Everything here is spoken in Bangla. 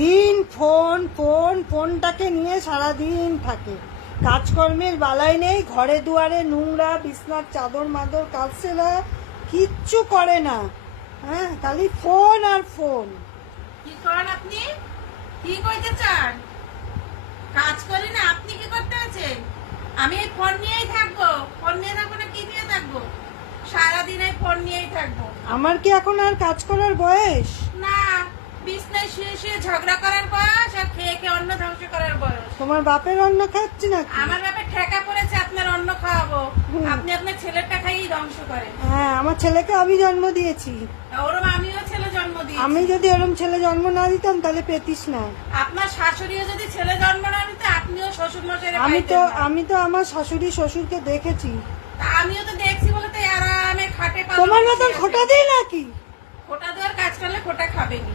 দিন ফোন ফোন ফোনটাকে নিয়ে সারাদিন থাকে, কাজকর্মের বালাই নেই, ঘরে দুয়ারে নোংরা, বিছনার চাদর মাদর কাচছে না, কিচ্ছু করে না। হ্যাঁ, খালি ফোন আর ফোন। কি করেন আপনি? কি কইতে চান? কাজ করি না, আপনি কি করতে আছেন? আমি এই ফোন নিয়েই থাকবো। ফোন নিয়ে থাকবো না কি নিয়ে থাকবো? সারাদিন এই ফোন নিয়েই থাকবো। আমার কি এখন আর কাজ করার বয়স? না, বিছনায় শুয়ে শুয়ে ঝগড়া করার বয়স আর খেয়ে খেয়ে অন্ন ধ্বংস করার বয়স। তোমার বাপের অন্ন খাচ্ছি না? আমার বাপের ঠেকা পড়েছে আপনার অন্ন খাওয়াবো, আপনি আপনার ছেলেটা খাইয়েই ধ্বংস করেন। হ্যাঁ, আমার ছেলেকে আমি জন্ম দিয়েছি। ওরম আমিও ছেলে জন্ম দিয়েছি। আমি যদি ওরম ছেলে জন্ম না দিতাম তাহলে পেতিস না। আপনার শাশুড়িও যদি ছেলে জন্ম না দিত, আপনিও শ্বশুর মশাইরে আমি তো আমার শাশুড়ি শ্বশুরকে দেখেছি। আমিও তো দেখছি বলে তো আরামে খাটে তোমার মতন খোটা দিই নাকি? খোটা দেওয়ার কাজ করলে খোটা খাবেনি।